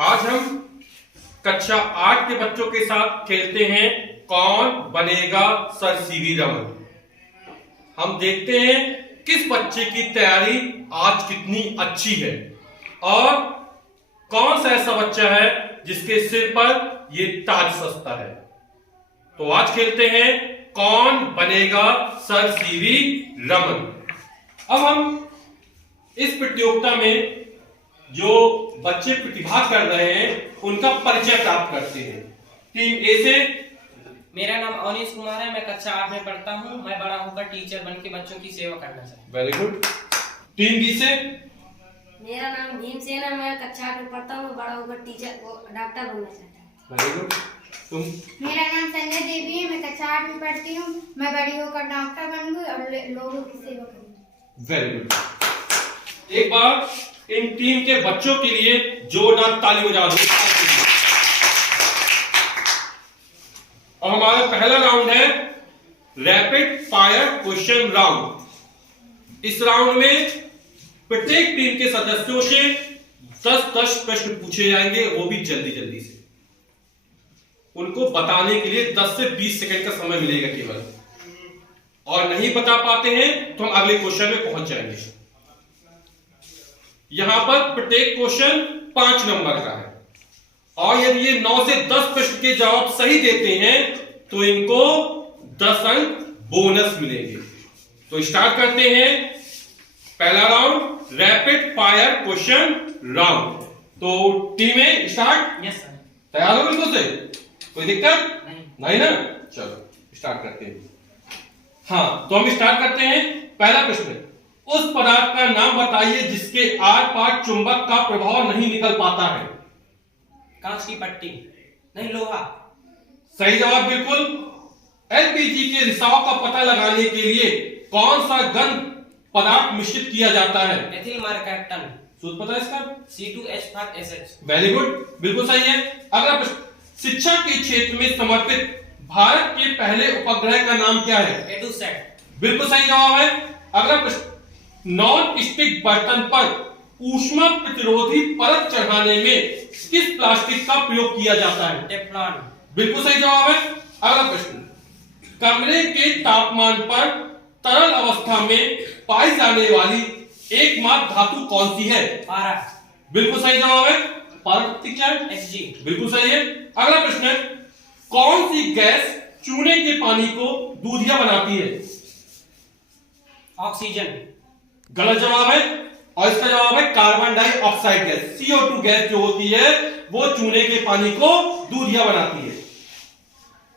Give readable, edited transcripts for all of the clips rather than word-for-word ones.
आज हम कक्षा 8 के बच्चों के साथ खेलते हैं कौन बनेगा सर सीवी रमन। हम देखते हैं किस बच्चे की तैयारी आज कितनी अच्छी है और कौन सा ऐसा बच्चा है जिसके सिर पर ये ताज सजता है। तो आज खेलते हैं कौन बनेगा सर सीवी रमन। अब हम इस प्रतियोगिता में जो बच्चे प्रतिभाग कर रहे हैं उनका परिचय प्राप्त करते हैं। टीम ए से मेरा नाम अवनीश कुमार है। मैं कक्षा 8 में पढ़ता हूँ। मैं बड़ा होकर टीचर बनके बच्चों की सेवा करना चाहता हूँ। Very good. टीम बी से मेरा नाम भीमसेन है। मैं कक्षा 8 में पढ़ता हूँ। बड़ा होकर टीचर डॉक्टर बनना चाहता हूँ। Very good. तुम? मेरा नाम संजय देवी है। मैं कक्षा 8 में पढ़ती हूँ। मैं बड़ी होकर डॉक्टर बनूंगी और लोगों की सेवा करूंगी। Very good. एक बार इन टीम के बच्चों के लिए जोरदार ताली बजा दो। और हमारा पहला राउंड है रैपिड फायर क्वेश्चन राउंड। इस राउंड में प्रत्येक टीम के सदस्यों से 10-10 प्रश्न पूछे जाएंगे, वो भी जल्दी जल्दी से। उनको बताने के लिए 10 से 20 सेकंड का समय मिलेगा केवल, और नहीं बता पाते हैं तो हम अगले क्वेश्चन में पहुंच जाएंगे। यहां पर प्रत्येक क्वेश्चन 5 नंबर का है और यदि ये 9 से 10 प्रश्न के जवाब सही देते हैं तो इनको 10 अंक बोनस मिलेंगे। तो स्टार्ट करते हैं पहला round rapid fire question round. तो टीमें स्टार्ट। Yes sir. तैयार हो बिल्कुल से? कोई दिक्कत नहीं ना? चलो स्टार्ट करते हैं। हाँ, तो हम स्टार्ट करते हैं। पहला प्रश्न, उस पदार्थ का नाम बताइए जिसके आर पार चुंबक का प्रभाव नहीं निकल पाता है। कांच की पट्टी। नहीं, लोहा। सही जवाब बिल्कुल। एलपीजी के रिसाव का पता लगाने के लिए कौन सा गंध पदार्थ मिश्रित किया जाता है? Ethyl mercaptan. सूत्र पता है इसका? C2H5SH। वेरी गुड, बिल्कुल सही है। अगला प्रश्न, शिक्षा के क्षेत्र में समर्पित भारत के पहले उपग्रह का नाम क्या है? एडुसैट। बिल्कुल सही जवाब है। अगला प्रश्न, नॉन स्टिक बर्तन पर ऊष्मा प्रतिरोधी परत चढ़ाने में किस प्लास्टिक का प्रयोग किया जाता है? टेफ्लॉन। बिल्कुल सही जवाब है। अगला प्रश्न, कमरे के तापमान पर तरल अवस्था में पाई जाने वाली एकमात्र धातु कौन सी है? पारा। बिल्कुल सही जवाब है। पारा क्या है? Hg। बिल्कुल सही है। अगला प्रश्न, कौन सी गैस चूने के पानी को दूधिया बनाती है? ऑक्सीजन। गलत जवाब है और इसका जवाब है carbon dioxide gas. CO2 gas जो होती है वो चूने के पानी को दूधिया बनाती है।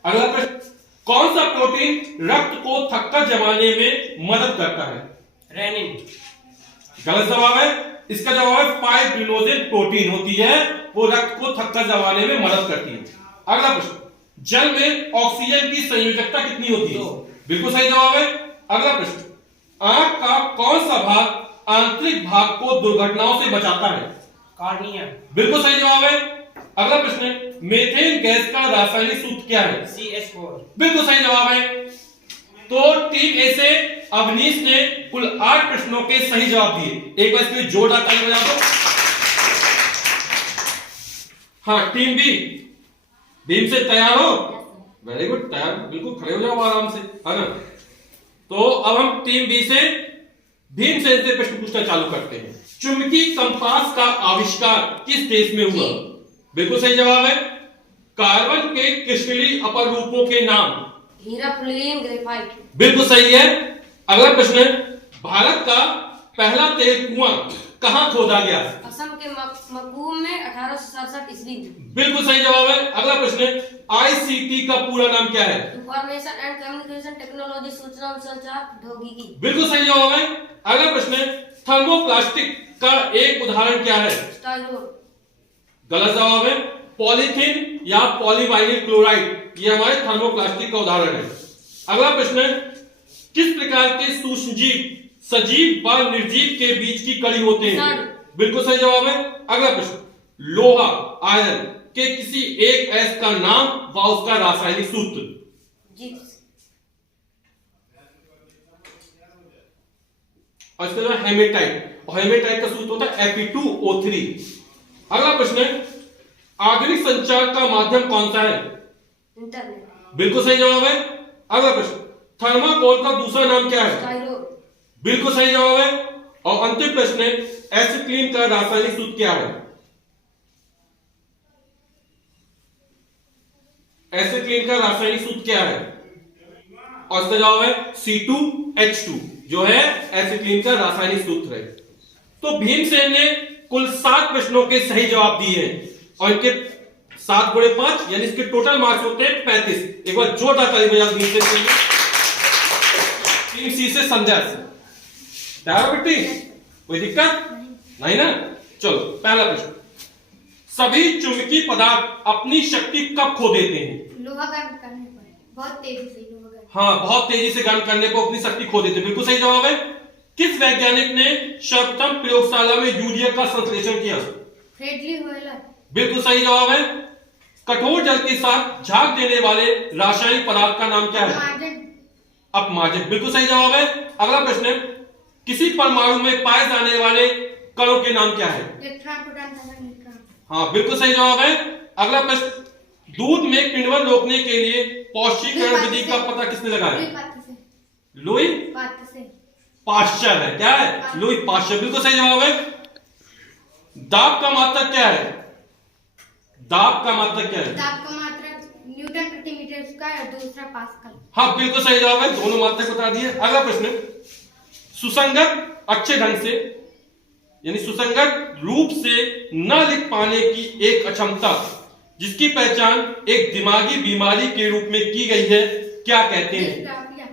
अगला प्रश्न, कौन सा प्रोटीन रक्त को थक्का जमाने में मदद करता है? रेनिन। गलत जवाब है। इसका जवाब है फाइब्रिनोजेन प्रोटीन होती है, वो रक्त को थक्का जमाने में मदद करती है। अगला प्रश्न, जल में ऑक्सीजन की संयोजकता कितनी होती है? 2। बिल्कुल सही जवाब है। अगला प्रश्न, आंख का कौन सा भाग आंतरिक भाग को दुर्घटनाओं से बचाता है? कॉर्निया। बिल्कुल सही जवाब है। अगला प्रश्न, मेथेन गैस का रासायनिक सूत्र क्या है? CH4। बिल्कुल सही जवाब है। तो टीम ए से अवनीश ने कुल 8 प्रश्नों के सही जवाब दिए। एक बार इसके लिए जोरदार ताली बजा दो। हाँ, टीम बी, भीम से तैयार हो? वेरी गुड, तैयार। बिल्कुल खड़े हो जाओ आराम से, है ना? तो अब हम टीम बी से भीमसेन से प्रश्न पूछना चालू करते हैं। चुंबकीय कंपास का आविष्कार किस देश में हुआ? बिल्कुल सही जवाब है। कार्बन के क्रिस्टलीय अपर रूपों के नाम? हीरा, प्लूटोनियम, ग्रेफाइट। बिल्कुल सही है। अगला प्रश्न है, भारत का पहला तेल कुआं कहां खोदा गया? असम के मकबूम में 1867 ईस्वी में। बिल्कुल सही जवाब है। अगला प्रश्न है, ICT का पूरा नाम क्या है? इंफॉर्मेशन एंड कम्युनिकेशन टेक्नोलॉजी, सूचना और संचार प्रौद्योगिकी। बिल्कुल सही जवाब है। अगला प्रश्न है, थर्मोप्लास्टिक का एक उदाहरण क्या है? स्टाइलोर। गलत जवाब है। पॉलीथीन या पॉलीवाइनिल क्लोराइड, ये हमारे थर्मोप्लास्टिक का उदाहरण है। अगला प्रश्न है, किस प्रकार के सूक्ष्मजीव सजीव व निर्जीव के बीच की कड़ी होते हैं? बिल्कुल सही जवाब है। अगला प्रश्न, लोहा आयरन के किसी एक अयस्क का नाम व उसका रासायनिक सूत्र? जिप्स। और इसका हेमेटाइट, और हेमेटाइट का सूत्र होता है Fe2O3। अगला प्रश्न है, आधुनिक संचार का माध्यम कौन सा है? इंटरनेट। बिल्कुल सही जवाब है। अगला प्रश्न, थर्माकोल का दूसरा नाम क्या है? स्टाइलो। बिल्कुल सही जवाब है। और अंतिम प्रश्न है, एसिक्लीन का रासायनिक सूत्र क्या है? एसिक्लीन का रासायनिक सूत्र क्या है? और इसका जवाब है C2H2 जो है एसिक्लीन का रासायनिक सूत्र है। तो भीमसेन ने कुल 7 प्रश्नों के सही जवाब दिए हैं और इनके 7 गुणे 5 यानी इसके टोटल मार्क्स होते हैं 35। एक बार जोरदार ताली बजा दीजिए भीमसेन के लिए। टीम सी से संध्या से तैयार बेटी, कोई दिक्कत नहीं ना? चलो पहला प्रश्न, सभी चुंबकीय पदार्थ अपनी शक्ति कब खो देते हैं? लोहा गर्म करने पर, बहुत तेजी से लोहा गर्म। हाँ, बहुत तेजी से गर्म करने पर अपनी शक्ति खो देते हैं। बिल्कुल सही जवाब है। किस वैज्ञानिक ने सर्वप्रथम प्रयोगशाला में यूरिया का संश्लेषण किया? फ्रेडली होयलर। बिल्कुल सही जवाब है। कठोर जल के साथ झाग देने वाले रासायनिक पदार्थ का नाम क्या है? मार्जन। अपमार्जक। बिल्कुल सही जवाब है। अगला प्रश्न है, किसी परमाणु में पाए जाने वाले कणों के नाम क्या है? Electron, proton, neutron. हाँ, बिल्कुल सही जवाब है। अगला प्रश्न, दूध में किण्वन रोकने के लिए पौष्टिकरण विधि का पता किसने लगाया? लुई पाश्चर है। क्या है? Louis Pasteur. बिल्कुल सही जवाब है। दाब का मात्रक क्या है? दाब का मात्रक क्या है? दाब का मात्रक न्यूटन प्रति मीटर स्क्वायर और दूसरा पास्कल। हाँ, बिल्कुल सही जवाब है। दोनों मात्रक बता दिए। अगला प्रश्न, सुसंगत अच्छे ढंग से यानी सुसंगत रूप से न लिख पाने की एक अक्षमता जिसकी पहचान एक दिमागी बीमारी के रूप में की गई है, क्या कहते हैं? डिस्ग्राफिया।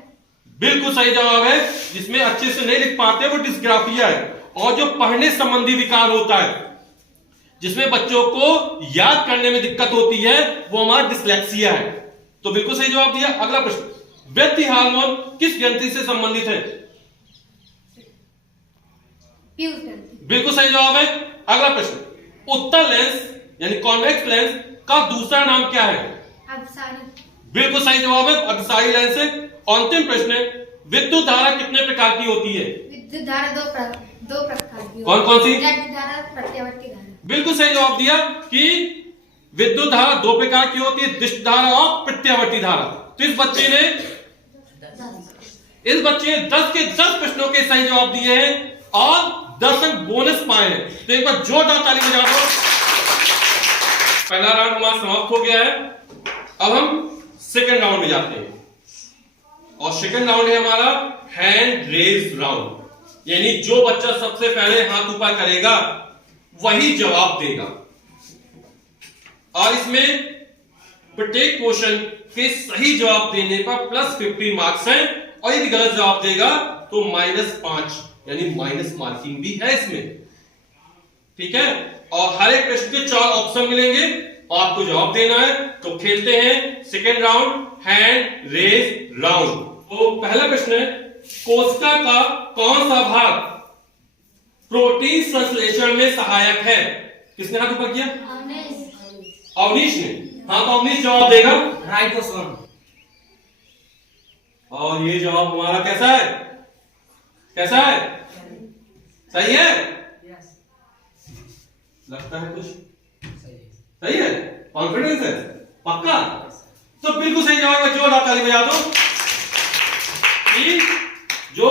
बिल्कुल सही जवाब है। जिसमें अच्छे से नहीं लिख पाते वो डिस्ग्राफिया है। और जो पढ़ने संबंधी विकार होता है, जिसमें बच्चों को याद करने में दिक्कत होती है, वो हमारा डिस्लेक्सिया है। तो बिल्कुल सही जवाब दिया। अगला प्रश्न, वृद्धि हार्मोन किस ग्रंथि से संबंधित है? पीयूष ग्रंथि। बिल्कुल सही जवाब है। अगला प्रश्न, उत्तल लेंस यानी कॉन्वेक्स लेंस का दूसरा नाम क्या है? अपसारी। बिल्कुल सही जवाब है, अपसारी लेंस है। अंतिम प्रश्न है, विद्युत धारा कितने प्रकार की होती है? विद्युत धारा दो प्रकार की। कौन कौन सी? विद्युत धारा, प्रत्यावर्ती धारा। बिल्कुल सही जवाब दिया कि विद्युत धारा 2 प्रकार की होती है, दिष्ट धारा और प्रत्यावर्ती धारा। तो इस बच्चे ने 10 के 10 प्रश्नों के सही जवाब दिए हैं और 10 अंक बोनस पाए हैं। तो एक बार जोरदार ताली बजा दो। पहला राउंड हमारा समाप्त हो गया है। अब हम सेकंड राउंड में जाते हैं और सेकंड राउंड है हमारा हैंड रेज राउंड, यानी जो बच्चा सबसे पहले हाथ ऊपर करेगा वही जवाब देगा। और इसमें प्रत्येक क्वेश्चन के सही जवाब देने पर +50 मार्क्स हैं और यदि गलत जवाब देगा तो -5 यानी माइनस मार्किंग भी है इसमें। ठीक है, और हर एक प्रश्न के 4 ऑप्शन मिलेंगे और आपको जवाब देना है। तो खेलते हैं second round, hand raise round. तो पहला प्रश्न है, कोशिका का कौन सा भाग प्रोटीन संश्लेषण में सहायक है? किसने हाथ ऊपर किया? अवनीश ने। हाँ, तो अवनीश जवाब देगा राइबोसोम। और ये जवाब हमारा कैसा है? कैसा है? सही है? लगता है कुछ सही है। कॉन्फिडेंस है? पक्का? तो बिल्कुल सही जवाब है। जोरदार ताली बजा दो। कि जो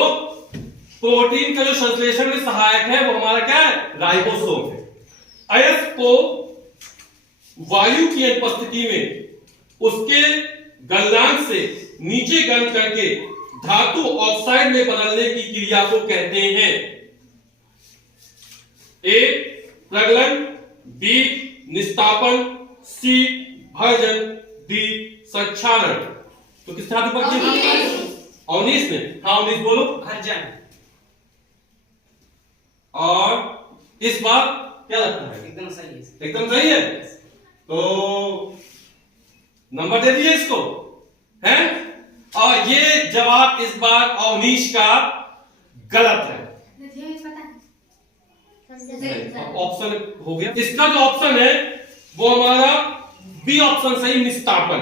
प्रोटीन का जो संश्लेषण में सहायक है वो हमारा क्या है? राइबोसोम है। अयस्क को वायु की अनुपस्थिति में उसके गलनांक से नीचे गर्म करके धातु ऑक्साइड में बदलने की क्रिया को कहते हैं? ए प्रगलन, बी निस्तापन, सी भर्जन, डी संक्षारण। तो किस धातु पर किया? अवनीश ने। हाँ अवनीश बोलो। भर्जन। और इस बार क्या लगता है? एकदम सही है। एकदम सही है। तो नंबर दे दिए इसको, है? और ये जवाब इस बार अवनीश का गलत है। ऑप्शन हो गया। इसका जो ऑप्शन है वो हमारा बी ऑप्शन सही, निस्तापन।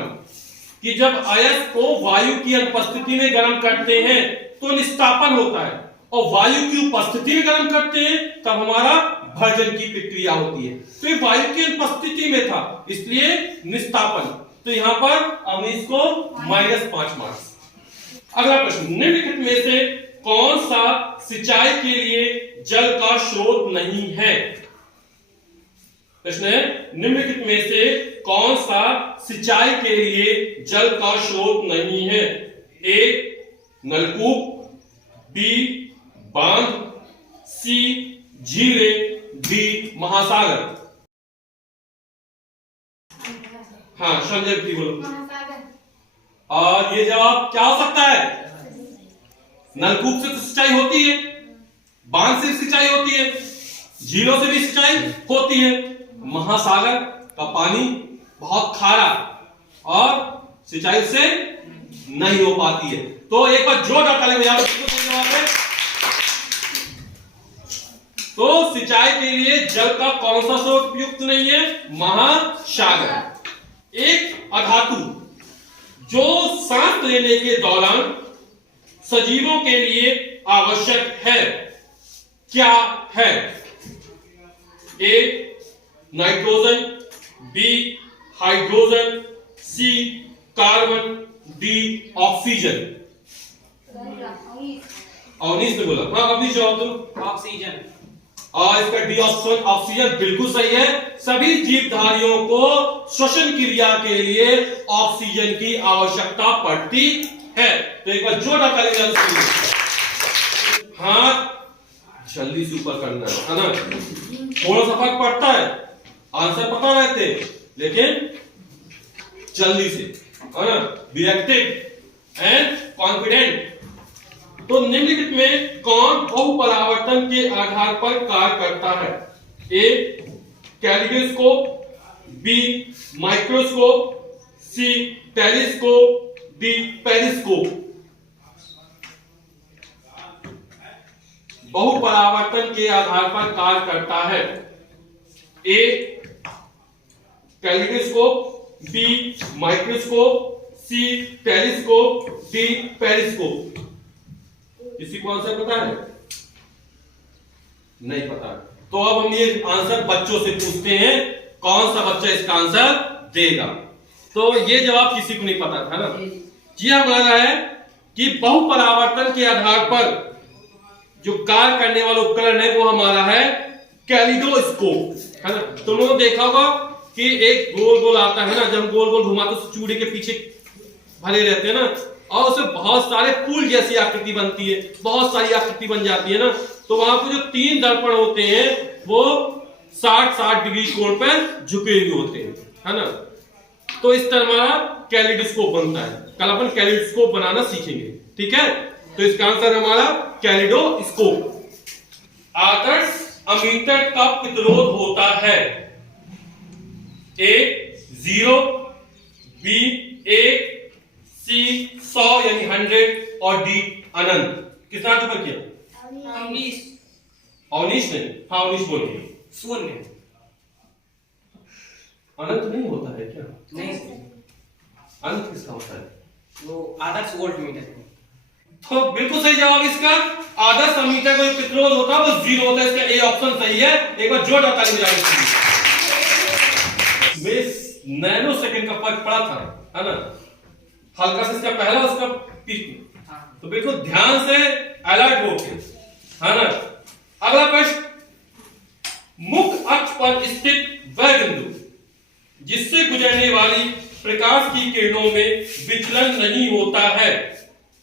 कि जब अयस्क को वायु की अनुपस्थिति में गर्म करते हैं तो निस्तापन होता है, और वायु की उपस्थिति में गर्म करते हैं तब हमारा भर्जन की प्रक्रिया होती है। तो ये वायु की उपस्थिति में था, इसलिए निस्तापन। तो यहां पर अवनीश को -5 मार्क्स। अगला प्रश्न, निम्नलिखित में से कौन सा सिंचाई के लिए जल का स्रोत नहीं है? प्रश्न है, निम्नलिखित में से कौन सा सिंचाई के लिए जल का स्रोत नहीं है? ए नलकूप, बी बांध, सी झीलें, डी महासागर। हाँ संजय जी बोलो। महासागर। और ये जवाब क्या हो सकता है? नलकूप से तो सिंचाई होती है, बांध से सिंचाई होती है, झीलों से भी सिंचाई होती है। महासागर का पानी बहुत खारा और सिंचाई से नहीं हो पाती है। तो एक बार जोरदार ताली बजाओ। जवाब है तो सिंचाई के लिए जल का कौन सा स्रोत उपयुक्त नहीं है? महासागर। एक अधातु जो सांस लेने के दौरान सजीवों के लिए आवश्यक है, क्या है? A nitrogen, B hydrogen, C carbon, D oxygen. Awanish ने बोला। हाँ अवनीश जवाब दो। ऑक्सीजन। और इसका डी ऑप्शन ऑक्सीजन बिल्कुल सही है। सभी जीवधारियों को श्वसन क्रिया के लिए ऑक्सीजन की आवश्यकता पड़ती है। तो एक बार जोरदार ताली बजाओ। हाथ जल्दी से ऊपर करना है ना, थोड़ा सा फर्क पड़ता है, आंसर पता रहते लेकिन जल्दी से, है ना, बी एक्टिव एंड कॉन्फिडेंट। तो निम्नलिखित में कौन बहुपरावर्तन के आधार पर कार्य करता है? ए कैलिडोस्कोप, बी माइक्रोस्कोप, सी टेलीस्कोप, डी पेरिस्कोप। बहुपरावर्तन के आधार पर कार्य करता है। ए कैलिडोस्कोप, बी माइक्रोस्कोप, सी टेलीस्कोप, डी पेरिस्कोप। किसी को आंसर पता है? नहीं पता। तो अब हम ये आंसर बच्चों से पूछते हैं, कौन सा बच्चा इसका आंसर देगा। तो ये जवाब किसी को नहीं पता था ना। जी हाँ, बोला है कि बहुपरावर्तन के आधार पर जो कार्य करने वाला उपकरण है वो हमारा है कैलिडोस्कोप, है ना। तुम लोगों ने देखा होगा कि एक गोल गोल आता है ना, जब गोल गोल घुमाते तो चूड़ी के पीछे भरे रहते हैं ना, और उसमें बहुत सारे फूल जैसी आकृति बनती है, बहुत सारी आकृति बन जाती है ना। तो वहां पर जो 3 दर्पण होते हैं वो 60-60 डिग्री कोण पर झुके हुए होते हैं, है ना। तो इस तरह हमारा कैलिडोस्कोप बनता है। कल अपन कैलिडोस्कोप बनाना सीखेंगे, ठीक है। तो इसका आंसर हमारा कैलिडोस्कोप। आदर्श अमीटर का प्रतिरोध होता है? ए 0, बी 1, सी 100 यानी 100 और डी अनंत। किसने हाथ ऊपर किया? अवनीश। अवनीश ने? हाँ अवनीश बोलिए। शून्य। अनंत नहीं होता है क्या? नहीं, अनंत किसका होता है? वो आदर्श वोल्ट मीटर। तो बिल्कुल सही जवाब इसका। आदर्श अमीटर का जो प्रतिरोध होता है वो 0 होता है। इसका ए ऑप्शन सही है। एक बार जोरदार ताली बजाओ। नैनो सेकंड का फर्क पड़ा था, है ना, हल्का से इसका पहला उसका पीक। तो बिल्कुल ध्यान से अलर्ट होके, है ना। अगला प्रश्न, मुख्य अक्ष पर स्थित वह बिंदु जिससे गुजरने वाली प्रकाश की किरणों में विचलन नहीं होता है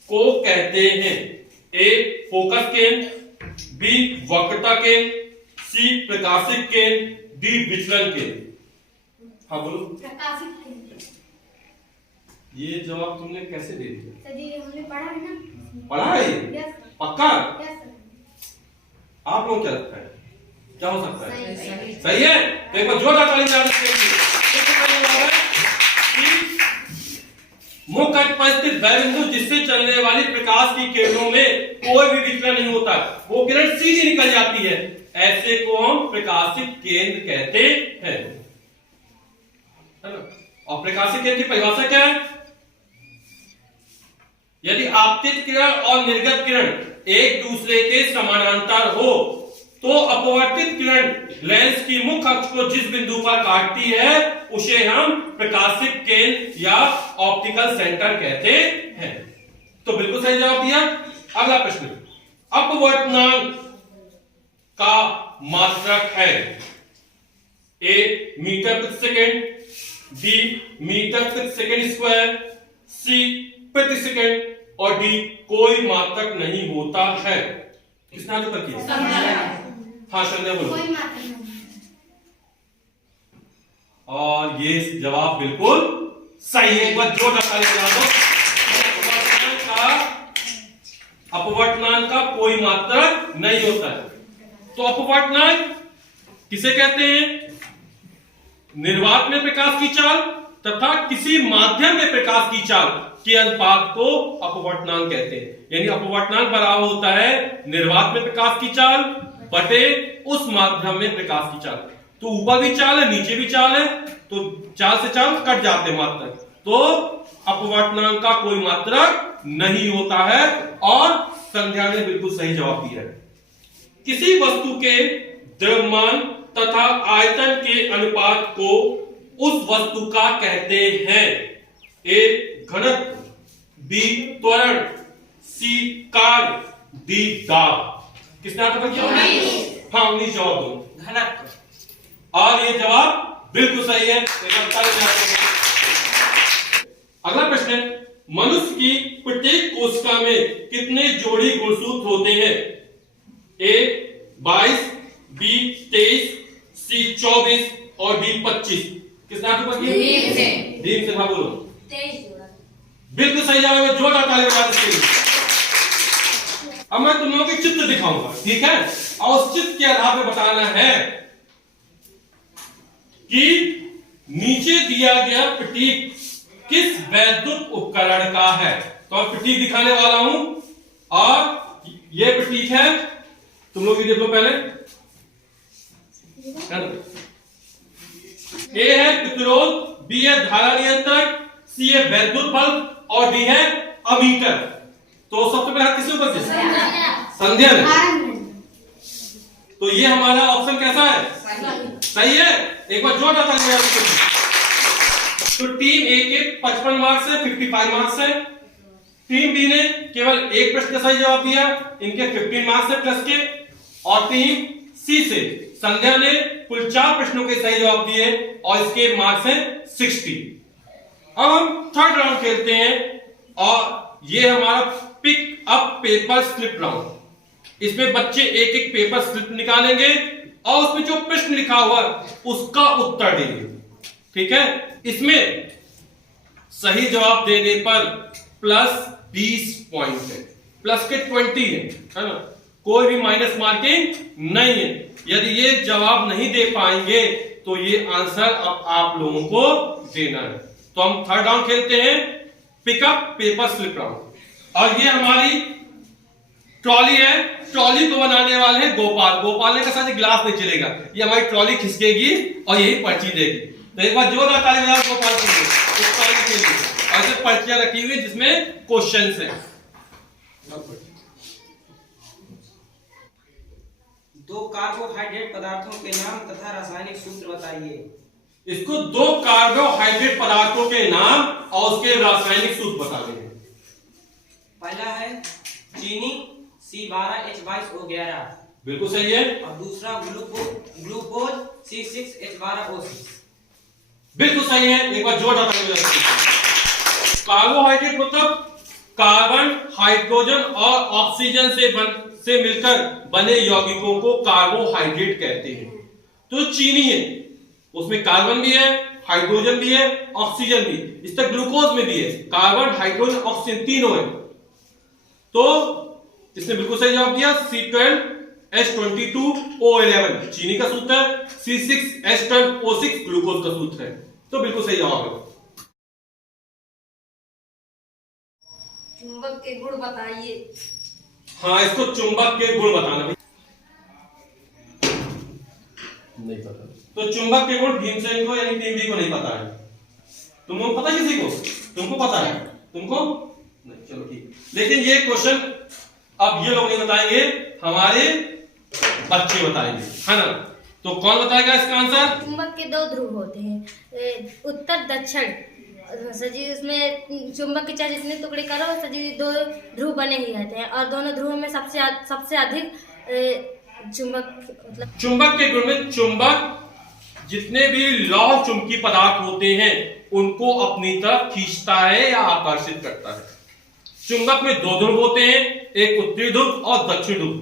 को कहते हैं? ए फोकस केंद्र, बी वक्रता केंद्र, सी प्रकाशिक केंद्र, डी विचलन केंद्र। हाँ बोलो। प्रकाशित केंद्र। ये जवाब तुमने कैसे दे दिया? सर जी हमने पढ़ा है ना। पढ़ा है? यस पक्का? Yes sir. आप लोग क्या लगता है, क्या हो सकता है? सही। सही है। तो एक बार जोरदार ताली बजा दीजिए। मुख्य अक्ष पर स्थित वह बिंदु जिससे चलने वाली प्रकाश की किरणों में कोई भी विचलन नहीं होता, वो किरण सीधी निकल जाती है, ऐसे को हम प्रकाशिक केंद्र कहते हैं, है ना। और प्रकाशिक केंद्र की परिभाषा क्या है? यदि आपतित किरण और निर्गत किरण एक दूसरे के समानांतर हो तो अपवर्तित किरण लेंस की मुख्य अक्ष को जिस बिंदु पर काटती है उसे हम प्रकाशिक केंद्र या ऑप्टिकल सेंटर कहते हैं। तो बिल्कुल सही जवाब दिया। अगला प्रश्न, अपवर्तनांक का मात्रक है ए मीटर प्रति सेकेंड, बी मीटर प्रति सेकेंड स्क्वायर, सी प्रति सेकेंड और डी कोई मात्रक नहीं होता है। किसने आंसर किया? हाँ संध्या बोलो। कोई मात्रा नहीं। और ये जवाब बिल्कुल सही है। एक बार जोर ताली बजा दो। अपवर्तनांक का कोई मात्रक नहीं होता है। तो अपवर्तनांक किसे कहते हैं? निर्वात में प्रकाश की चाल तथा किसी माध्यम में प्रकाश की चाल के अनुपात को अपवर्तनांक कहते हैं। यानी अपवर्तनांक बराबर होता है निर्वात में प्रकाश की चाल बटे उस माध्यम में प्रकाश की चाल। तो ऊपर भी चाल है नीचे भी चाल है, तो चाल से चाल कट जाते हैं मात्रक। तो अपवर्तनांक का कोई मात्रक नहीं होता है और संध्या ने बिल्कुल सही जवाब दिया है। किसी वस्तु के द्रव्यमान तथा आयतन के अनुपात को उस वस्तु का कहते हैं। ए घनत्व, बी त्वरण, सी कार्य, डी दाब। किसने आंसर किया? हाँ 19 जवाब दो। घनत्व। और ये जवाब बिल्कुल सही है। अगला प्रश्न है, मनुष्य की प्रत्येक कोशिका में कितने जोड़ी गुणसूत्र होते हैं? ए 22, बी 23, सी 24 और डी 25। किसने आंसर किया? भीम से। हाँ बोलो। 23 जोड़ा। बिल्कुल सही जवाब है। जोरदार ताली बजा दीजिए। अब मैं तुम लोगों के चित्र दिखाऊंगा, ठीक है? और उस चित्र के आधार पर बताना है कि नीचे दिया गया प्रतीक किस वैद्युत उपकरण का है। तो मैं प्रतीक दिखाने वाला हूं और ये प्रतीक है, तुम लोग भी देख लो पहले। ए है प्रतिरोध, बी है धारा नियंत्रक, सी है वैद्युत बल्ब और डी है अमीटर। तो सबसे पहले किसके ऊपर से? संध्या ने। तो ये हमारा ऑप्शन कैसा है? सही है। एक बार जोरदार ताली बजा दीजिए। तो टीम ए के 55 मार्क्स है, 55 मार्क्स है। टीम बी ने केवल एक प्रश्न का सही जवाब दिया, इनके 15 मार्क्स है प्लस के। और टीम सी से संध्या ने कुल 4 प्रश्नों के सही जवाब दिए और इसके मार्क्स हैं 60। अब हम थर्ड राउंड खेलते हैं और ये हमारा pick up paper slip round. इसमें बच्चे एक एक पेपर स्लिप निकालेंगे और उसमें जो प्रश्न लिखा हुआ उसका उत्तर देंगे, ठीक है? इसमें सही जवाब देने पर प्लस 20 पॉइंट है, प्लस के 20 है ना? कोई भी माइनस मार्किंग नहीं है। यदि ये जवाब नहीं दे पाएंगे तो ये आंसर अब आप लोगों को देना है। तो हम थर्ड राउंड खेलते हैं, पिकअप पेपर स्लिप राउंड। और ये हमारी ट्रॉली है। ट्रॉली को बनाने वाले हैं गोपाल। गोपाल ने कहा साथ गिलास नहीं चलेगा, ये हमारी ट्रॉली खिसकेगी और यही पर्ची देगी। तो एक बार जोरदार ताली बजाओ गोपाल के लिए। ऐसे पर्चियां रखी हुई जिसमें क्वेश्चंस हैं। दो कार्बोहाइड्रेट पदार्थों के नाम तथा रासायनिक सूत्र बताइए। इसको 2 कार्बोहाइड्रेट पदार्थों के नाम और उसके रासायनिक सूत्र बताने हैं। पहला है चीनी C12H22O11। बिल्कुल सही है। और दूसरा ग्लूकोज C6H12O6। बिल्कुल सही है। एक बार जोरदार ताली बजाइए। कार्बोहाइड्रेट मतलब कार्बन, हाइड्रोजन और ऑक्सीजन से मिलकर बने यौगिकों को कार्बोहाइड्रेट कहते हैं। तो चीनी है, उसमें कार्बन भी है, हाइड्रोजन भी है, ऑक्सीजन भी। इस तक ग्लूकोज में भी है, कार्बन, हाइड्रोजन, ऑक्सीजन तीनों है। तो इसने बिल्कुल सही जवाब दिया। C12H22O11 चीनी का सूत्र है, C6H12O6 ग्लूकोज का सूत्र है। तो बिल्कुल सही जवाब है। चुंबक के गुण बताइए। हाँ, इसको चुंबक के गुण बताना नहीं पता। तो चुंबक के गुण भीमसेन को यानी टीम बी को नहीं पता है। तुमको पता है? किसी को? तुमको पता है? तुमको नहीं? चलो ठीक। लेकिन ये क्वेश्चन अब ये लोग नहीं बताएंगे, हमारे बच्चे बताएंगे, है ना। तो कौन बताएगा इसका आंसर? चुंबक के दो ध्रुव होते हैं, उत्तर दक्षिण। सजी उसमें चुंबक के चाहे जितने टुकड़े करो सजी दो ध्रुव बने ही रहते हैं, और दोनों ध्रुवों में सबसे अधिक चुंबक मतलब चुंबक के गुण में चुंबक जितने भी लौह चुंबकीय पदार्थ होते हैं उनको अपनी तरफ खींचता है या आकर्षित करता है। चुंबक में दो ध्रुव होते हैं, एक उत्तरी ध्रुव और दक्षिण ध्रुव।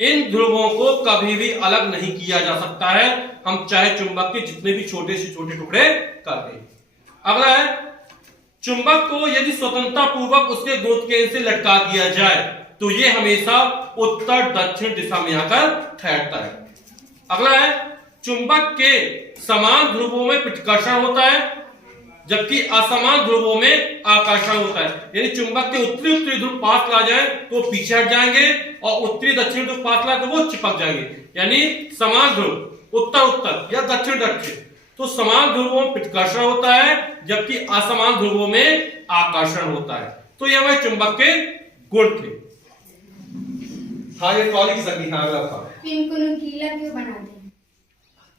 इन ध्रुवों को कभी भी अलग नहीं किया जा सकता है, हम चाहे चुंबक के जितने भी छोटे से छोटे टुकड़े कर दें। अगला है, चुंबक को यदि स्वतंत्रता पूर्वक उसके गुरुत्व केंद्र से लटका दिया जाए तो ये हमेशा उत्तर दक्षिण दिशा में आकर ठहरता है। अगला है, चुंबक के समान ध्रुवों में प्रतिकर्षण होता है जबकि असमान ध्रुवों में आकर्षण होता है। यानी चुंबक के उत्तरी ध्रुव पास ला जाए तो पीछे हट जाएंगे और उत्तरी दक्षिण ध्रुव पास लाए तो वो चिपक जाएंगे। यानी समान ध्रुव उत्तर उत्तर या दक्षिण दक्षिण, तो समान ध्रुवों में प्रतिकर्षण होता है जबकि असमान ध्रुवों में आकर्षण होता है। तो ये हमारे चुंबक के गुण थे। हाँ, ये ट्रॉली की संख्या पिन को नुकीला क्यों बनाते हैं?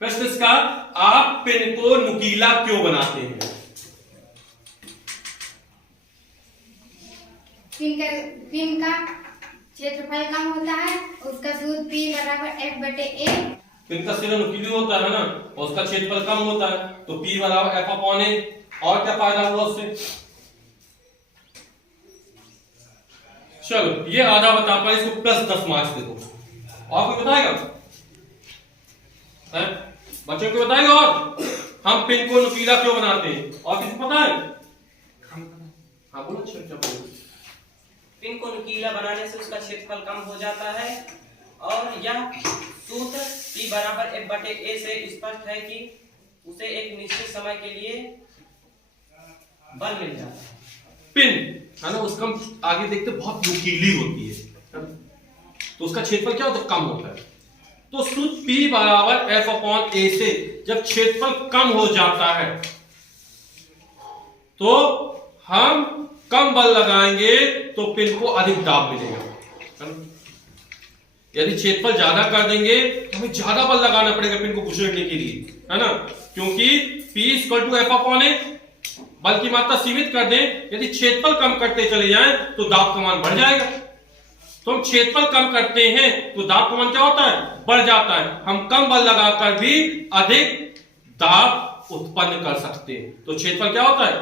प्रश्न इसका, आप पिन को नुकीला क्यों बनाते हैं? पिन का क्षेत्रफल कम होता है, उसका सूत्र P बराबर F/A। पिन का सिरा नुकीली होता है ना, और उसका क्षेत्रफल कम होता है, तो P बराबर F/A। और क्या फायदा हुआ उससे? चलो, ये आधा बता पाए, इसको +10 मार्क्स दे दो। और कोई बताएगा? बच्चों को बताएगा? और हम पिन को नुकीला क्यों बनाते हैं? और किसी पता है? हाँ बोलो। अच्छा, पिन को नुकीला बनाने से उसका क्षेत्रफल कम हो जाता है, और यह सूत्र P बराबर F/A से स्पष्ट है कि उसे एक निश्चित समय के लिए बल मिल जाता है। पिन है ना, उसका हम आगे देखते बहुत नुकीली होती है, तो उसका क्षेत्रफल क्या होता है? कम होता है। तो सूत्र P बराबर F/A से जब क्षेत्रफल कम हो जाता है तो हम कम बल लगाएंगे तो पिन को अधिक दाब मिलेगा। यदि क्षेत्रफल ज्यादा कर देंगे तो हमें ज्यादा बल लगाना पड़ेगा पिन को घुसेड़ने के लिए, है ना, क्योंकि P = F/A। बल की मात्रा सीमित कर दें, यदि क्षेत्रफल कम करते चले जाएं तो दाब का मान बढ़ जाएगा। तो हम क्षेत्रफल कम करते हैं तो दाब का मान क्या होता है? बढ़ जाता है। हम कम बल लगाकर भी अधिक दाब उत्पन्न कर सकते हैं। तो क्षेत्रफल क्या होता है?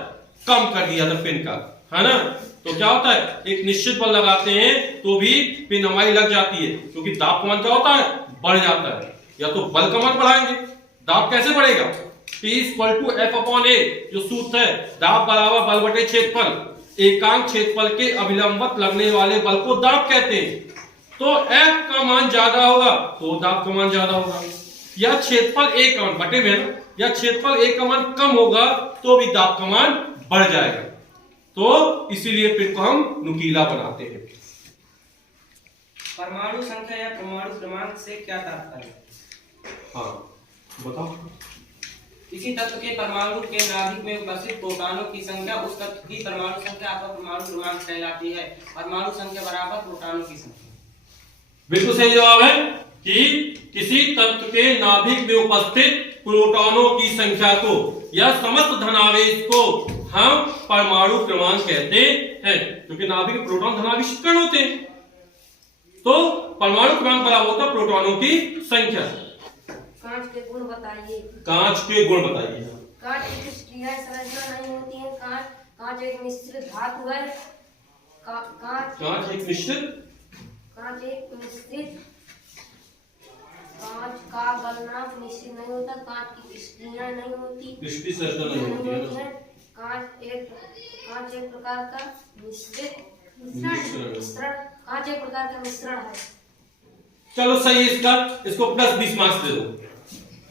कम कर दिया था पिन का, है ना। तो क्या होता है? एक निश्चित बल लगाते हैं तो भी पिन हमारी लग जाती है, क्योंकि दाब का मान क्या होता है? बढ़ जाता है। या तो बल का मान बढ़ाएंगे, दाब कैसे बढ़ेगा? P = F/A जो सूत्र है, दाब बराबर बल बटे क्षेत्रफल। एकांक क्षेत्रफल के अभिलंबवत लगने वाले बल को दाब कहते हैं। तो F का मान ज्यादा होगा तो दाब का मान ज्यादा होगा, या क्षेत्रफल A का मान बटे में, या क्षेत्रफल A का मान कम होगा तो भी दाब का मान बढ़ जाएगा। तो इसीलिए पिन को हम नुकीला बनाते हैं। परमाणु संख्या या परमाणु क्रमांक से क्या तात्पर्य? हाँ बताओ। किसी तत्व के परमाणु के नाभिक में उपस्थित प्रोटॉनों की संख्या उस तत्व की परमाणु संख्या अथवा परमाणु क्रमांक कहलाती है। परमाणु संख्या बराबर प्रोटॉनों की संख्या। बिल्कुल सही जवाब है कि किसी तत्व के नाभिक में उपस्थित प्रोटॉनों की संख्या को या समस्त धनावेश को हम परमाणु क्रमांक कहते हैं, क्योंकि नाभिक में प्रोटॉन धनावेशित कण होते हैं। तो परमाणु क्रमांक बराबर होता है प्रोटॉनों की संख्या। कांच के गुण बताइए। कांच के गुण बताइए। कांच की क्रिस्टलीय संरचना नहीं होती है। कांच एक मिश्रित धातु है। कांच एक मिश्रित कांच का गलनांक निश्चित नहीं होता। कांच की क्रिस्टलीय नहीं होती, क्रिस्टलीय संरचना नहीं होती है। कांच एक प्रकार का मिश्रण है। चलो सही है इसका, इसको +20 मार्क्स दे दो।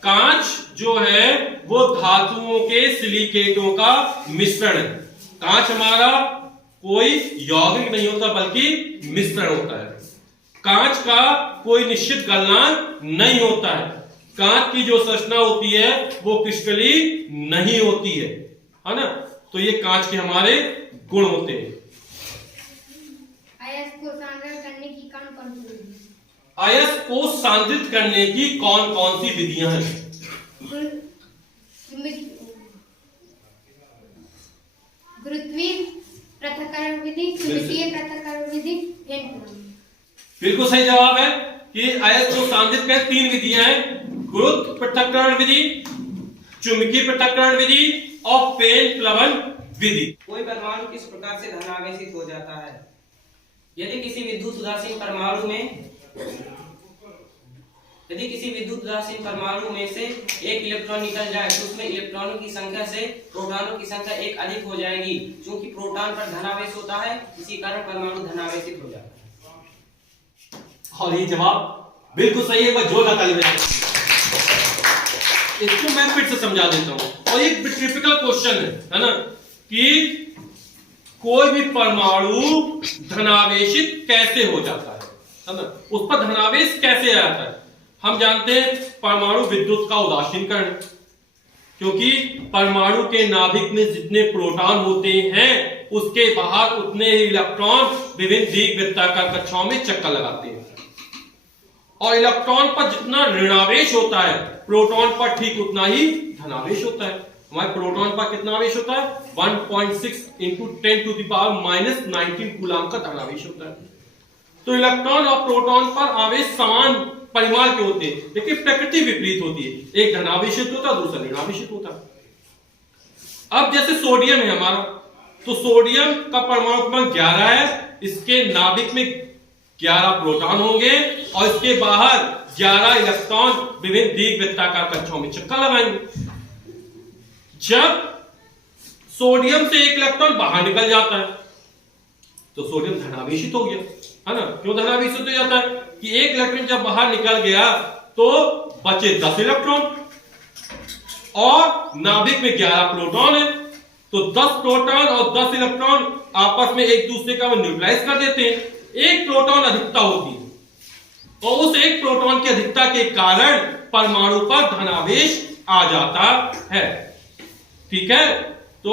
कांच जो है वो धातुओं के सिलिकेटों का मिश्रण है। कांच हमारा कोई यौगिक नहीं होता बल्कि मिश्रण होता है। कांच का कोई निश्चित गलनांक नहीं होता है। कांच की जो संरचना होती है वो क्रिस्टली नहीं होती है ना। तो ये कांच के हमारे गुण होते हैं। अयस्क को सांद्रण करने की कौन सी विधि? अयस्क को सांद्रित करने की कौन कौन सी विधियां हैं? गुरुत्वीय पृथक्करण विधि, चुंबकीय पृथक्करण विधि, बिल्कुल सही जवाब है कि अयस्क को सांद्रित करने तीन विधियां हैं, गुरुत्व पृथक्करण विधि, चुंबकीय पृथक्करण विधि और पेन प्लवन विधि। कोई परमाणु किस प्रकार से धनावेशित हो जाता है? यदि किसी विद्युत उदासीन परमाणु में से एक इलेक्ट्रॉन निकल जाए तो उसमें इलेक्ट्रॉनों की संख्या से प्रोटॉनों की संख्या एक अधिक हो जाएगी। क्योंकि प्रोटॉन पर धनावेश होता है, इसी कारण परमाणु धनावेशित हो जाता है। और ये जवाब बिल्कुल सही है। एक बार जोरदार ताली बजाएं। इसको मैं फिर से समझा देता हूं। और ये टिपिकल क्वेश्चन है ना, कि कोई भी परमाणु धनावेशित कैसे हो जाता है ना, उस पर धनावेश कैसे आता है। हम जानते हैं परमाणु विद्युत का उदासीनीकरण, क्योंकि परमाणु के नाभिक में जितने प्रोटॉन होते हैं उसके बाहर उतने ही इलेक्ट्रॉन विभिन्न दीर्घवृत्ताकार कक्षाओं में चक्कर लगाते हैं। और इलेक्ट्रॉन पर जितना ऋणावेश होता है प्रोटॉन पर ठीक उतना ही धनावेश होता है। हमारे प्रोटॉन पर कितना आवेश होता है? 1.6 × 10⁻⁻19 कूलम का धनावेश होता है। तो इलेक्ट्रॉन और प्रोटॉन पर आवेश समान परिमाण के होते हैं, लेकिन प्रकृति विपरीत होती है। एक धनावेशित होता है, दूसरा ऋणावेशित होता है। अब जैसे सोडियम है हमारा, तो सोडियम का परमाणु क्रमांक 11 है, इसके नाभिक में 11 प्रोटॉन होंगे और इसके बाहर 11 इलेक्ट्रॉन विभिन्न दीर्घवृत्ताकार कक्षाओं में चक्कर लगाएंगे। जब सोडियम से एक इलेक्ट्रॉन बाहर निकल जाता है तो सोडियम धनावेशित हो गया, है ना। क्यों धनावेशित हो जाता है? कि एक इलेक्ट्रॉन जब बाहर निकल गया तो बचे 10 इलेक्ट्रॉन और नाभिक में 11 प्रोटॉन है, तो 10 प्रोटॉन और 10 इलेक्ट्रॉन आपस में एक दूसरे का न्यूट्रलाइज कर देते हैं। एक प्रोटॉन अधिकता होती है और उस एक प्रोटॉन की अधिकता के कारण परमाणु पर धनावेश आ जाता है। ठीक है, तो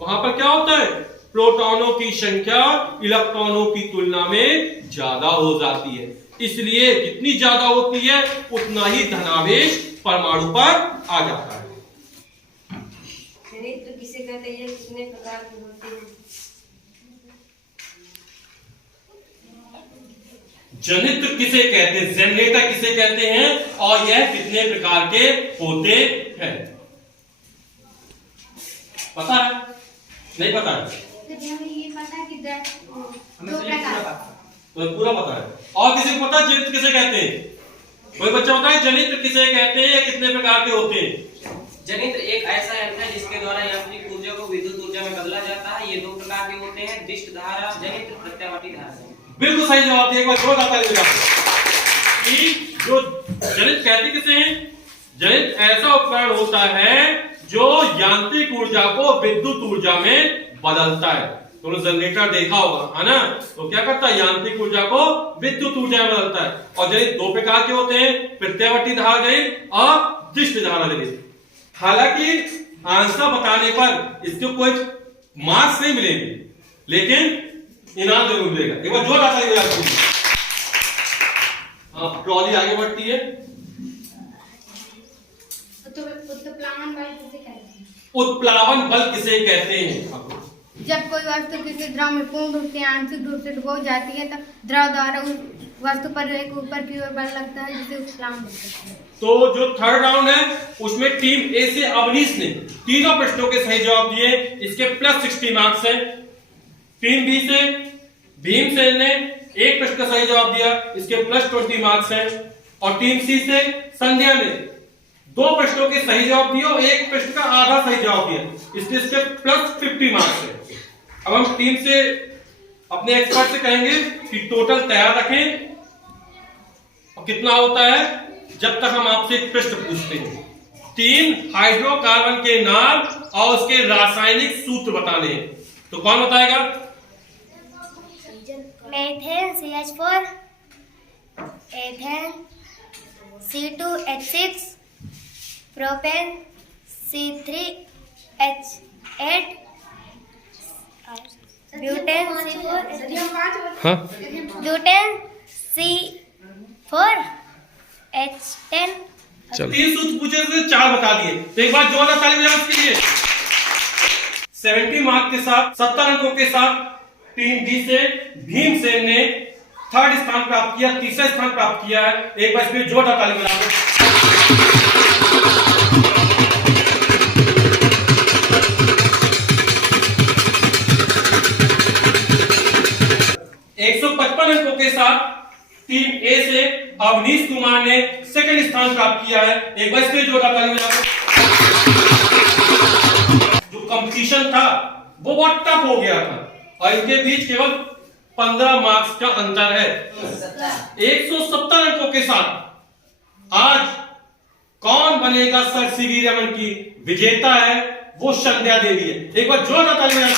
वहां पर क्या होता है? प्रोटॉनों की संख्या इलेक्ट्रॉनों की तुलना में ज्यादा हो जाती है, इसलिए जितनी ज्यादा होती है उतना ही धनावेश परमाणु पर आ जाता है। जनित्र किसे कहते हैं, कितने प्रकार के होते हैं? जनित्र किसे कहते हैं, जनरेटर किसे कहते हैं और यह कितने प्रकार के होते हैं? पता है? नहीं पता है? हमें ये पता है कि दो प्रकार, तो पूरा पता है। और किसी को पता है जनित्र किसे कहते हैं? कोई बच्चा बताए जनित्र किसे कहते हैं, कितने प्रकार के होते हैं? जनित्र एक ऐसा यंत्र है जिसके द्वारा यांत्रिक ऊर्जा को विद्युत ऊर्जा में बदला जाता है। ये 2 प्रकार के होते हैं, दृष्ट धारा जनित्र, प्रत्यावर्ती धारा। बिल्कुल सही जवाब दिया। एक बार जोरदार ताली बजाओ। कि जो जनित्र कहते किसे हैं? जनित्र ऐसा उपकरण होता है जो यांत्रिक ऊर्जा को विद्युत ऊर्जा में बदलता है। तो जनरेटर देखा होगा, है ना, तो क्या करता है? यांत्रिक ऊर्जा को विद्युत ऊर्जा में बदलता है। और जनित्र 2 प्रकार के होते हैं, प्रत्यावर्ती धारा जनित्र और दृष्ट धारा जनित्र। हालांकि आंसर बताने पर इसको कोई मार्क्स नहीं मिलेंगे, लेकिन इनाम जरूर मिलेगा। एक बार जोरदार ताली बजाइए। अब ट्रॉली आगे बढ़ती है। उत्प्लावन बल किसे कहते हैं? उत्प्लावन बल किसे कहते हैं? जब कोई वस्तु किसी द्रव में पूर्ण रूप से आंशिक रूप से डुबो जाती है तो द्रव द्वारा उस वस्तु पर एक ऊपर की ओर बल लगता है, जिसे उत्प्लावन बल कहते हैं। तो जो थर्ड राउंड है उसमें टीम ए से अवनीश ने तीनों प्रश्नों के सही जवाब दिए, इसके +60 मार्क्स हैं। टीम बी से भीमसेन ने एक प्रश्न का सही जवाब दिया, इसके +20 मार्क्स हैं। और टीम सी से संध्या ने 2 प्रश्नों के सही जवाब दिए और एक प्रश्न का आधा सही जवाब दिया, इसलिए इसके +50 मार्क्स हैं। अब हम टीम से अपने एक्सपर्ट से कहेंगे कि टोटल तैयार रखें। और कितना होता है जब तक हम आपसे एक प्रश्न पूछते हैं। 3 हाइड्रोकार्बन के नाम और उसके रासायनिक सूत्र बताने हैं, तो कौन बताएगा? Methane CH4, ethane C2H6, propane C3H8, butane C4, हाँ? ब्यूटेन C4 चलो। 3 सूत्र पूछे थे 4 बता दिए, तो एक बार जोरदार ताली बजाओ उसके लिए। 70 मार्क के साथ 70 अंकों के साथ टीम बी से भीमसेन ने 3rd स्थान प्राप्त किया, तीसरा स्थान प्राप्त किया है। एक बार इसके लिए जोरदार ताली बजाओ। 155 अंकों के साथ टीम ए से अवनीश कुमार ने 2nd स्थान प्राप्त किया है। एक बार इसके लिए जोरदार ताली बजाओ। जो कंपटीशन था वो बहुत टफ हो गया था और इनके बीच केवल 15 मार्क्स का अंतर है। 170 अंकों के साथ आज कौन बनेगा सर सीवी रमन की विजेता है, वो संध्या देवी है। एक बार जोरदार ताली बजाओ।